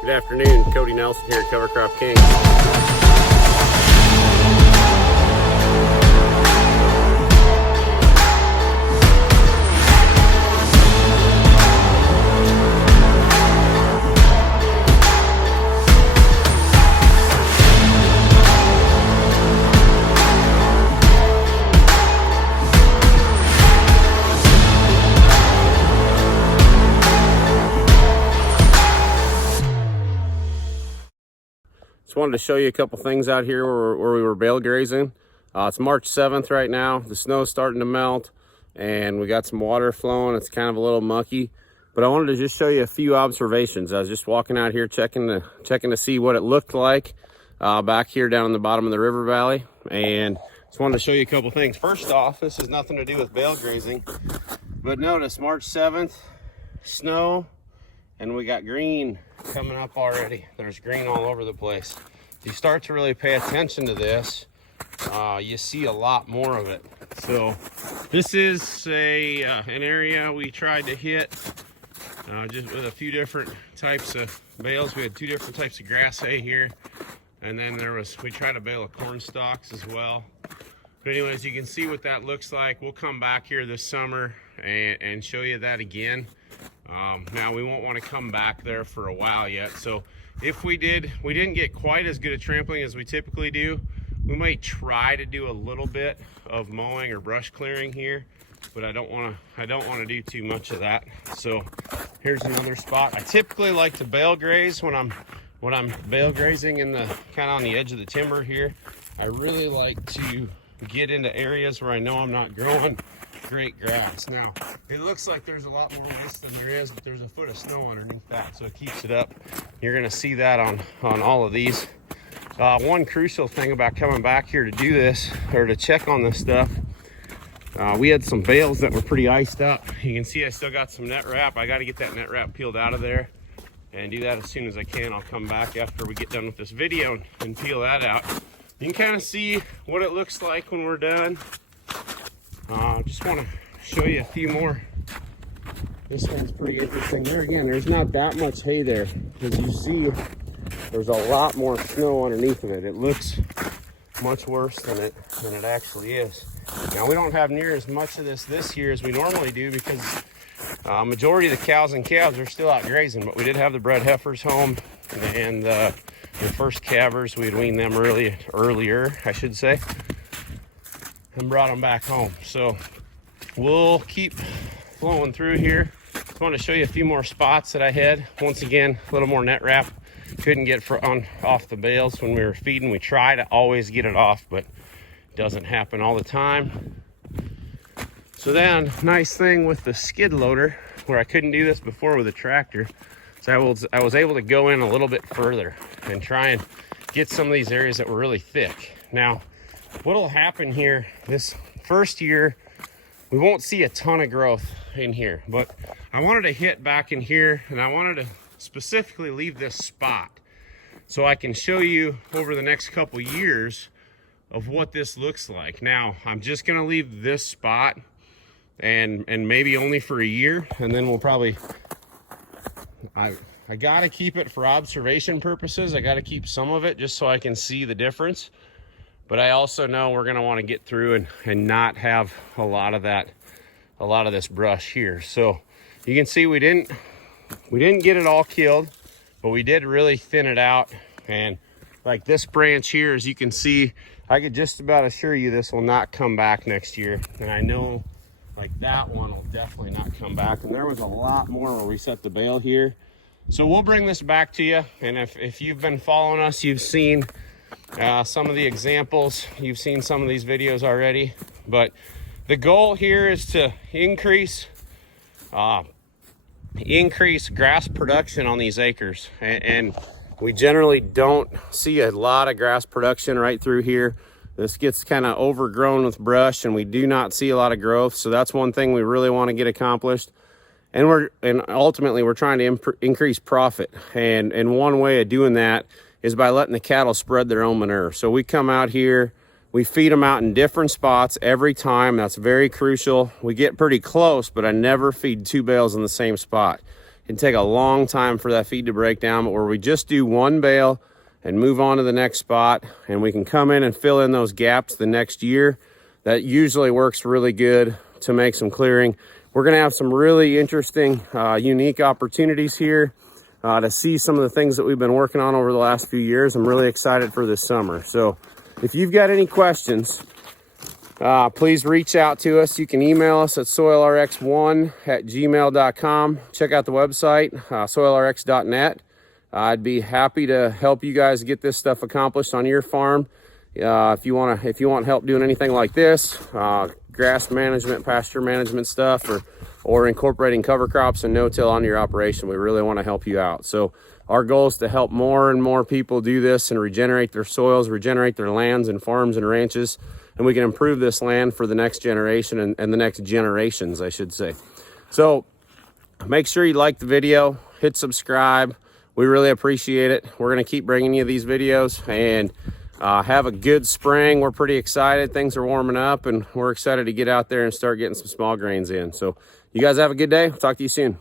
Good afternoon, Cody Nelson here at Cover Crop King. Just wanted to show you a couple things out here where we were bale grazing. It's March 7th right now. The snow's starting to melt and we got some water flowing. It's kind of a little mucky, but I wanted to just show you a few observations. I was just walking out here checking to see what it looked like back here down in the bottom of the river valley, and just wanted to show you a couple things. First off, this has nothing to do with bale grazing, but notice March 7th, snow, and we got green coming up already. There's green all over the place. If you start to really pay attention to this, you see a lot more of it. So this is an area we tried to hit just with a few different types of bales. We had two different types of grass hay here, and then we tried a bale of corn stalks as well. But anyways, you can see what that looks like. We'll come back here this summer and show you that again. Now we won't want to come back there for a while yet, so if we didn't get quite as good a trampling as we typically do, we might try to do a little bit of mowing or brush clearing here, but I don't want to do too much of that. So here's another spot. I typically like to bale graze when I'm bale grazing in the kind of on the edge of the timber here. I really like to get into areas where I know I'm not growing great grass. Now it looks like there's a lot more ice than there is, but there's a foot of snow underneath that, so it keeps it up. You're going to see that on all of these. One crucial thing about coming back here to do this, or to check on this stuff, we had some bales that were pretty iced up. You can see I still got some net wrap. I got to get that net wrap peeled out of there and do that as soon as I can. I'll come back after we get done with this video and peel that out. You can kind of see what it looks like when we're done. Just want to show you a few more. This one's pretty interesting. There again, there's not that much hay there. As you see, there's a lot more snow underneath of it. It looks much worse than it actually is. Now we don't have near as much of this year as we normally do, because majority of the cows and calves are still out grazing, but we did have the bred heifers home, and the first calvers, we had weaned them earlier, I should say, and brought them back home. So we'll keep flowing through here. Just want to show you a few more spots that I had. Once again, a little more net wrap. Couldn't get off the bales when we were feeding. We try to always get it off, but it doesn't happen all the time. So then, nice thing with the skid loader, where I couldn't do this before with a tractor, so I was able to go in a little bit further and try and get some of these areas that were really thick. Now, what'll happen here this first year, we won't see a ton of growth in here, but I wanted to hit back in here, and I wanted to specifically leave this spot so I can show you over the next couple years of what this looks like. Now I'm just gonna leave this spot and maybe only for a year, and then we'll probably, I gotta keep it for observation purposes. I gotta keep some of it just so I can see the difference. But I also know we're gonna wanna get through and not have a lot of this brush here. So you can see we didn't get it all killed, but we did really thin it out. And like this branch here, as you can see, I could just about assure you this will not come back next year. And I know like that one will definitely not come back. And there was a lot more where we set the bale here. So we'll bring this back to you. And if you've been following us, you've seen some of the examples, you've seen some of these videos already, but the goal here is to increase grass production on these acres, and we generally don't see a lot of grass production right through here. This gets kind of overgrown with brush, and we do not see a lot of growth. So that's one thing we really want to get accomplished, and ultimately we're trying to increase profit, and one way of doing that is by letting the cattle spread their own manure. So we come out here, we feed them out in different spots every time. That's very crucial. We get pretty close, but I never feed two bales in the same spot. can take a long time for that feed to break down, but where we just do one bale and move on to the next spot, and we can come in and fill in those gaps the next year, that usually works really good to make some clearing. We're gonna have some really interesting, unique opportunities here to see some of the things that we've been working on over the last few years. I'm really excited for this summer. So if you've got any questions, please reach out to us. You can email us at soilrx1@gmail.com. Check out the website, soilrx.net. I'd be happy to help you guys get this stuff accomplished on your farm. If you want help doing anything like this, grass management, pasture management stuff, or incorporating cover crops and no-till on your operation, we really want to help you out. So our goal is to help more and more people do this and regenerate their soils, regenerate their lands and farms and ranches, and we can improve this land for the next generation and the next generations, I should say. So make sure you like the video, hit subscribe. We really appreciate it. We're going to keep bringing you these videos, and have a good spring. We're pretty excited. Things are warming up, and we're excited to get out there and start getting some small grains in. So you guys have a good day. Talk to you soon.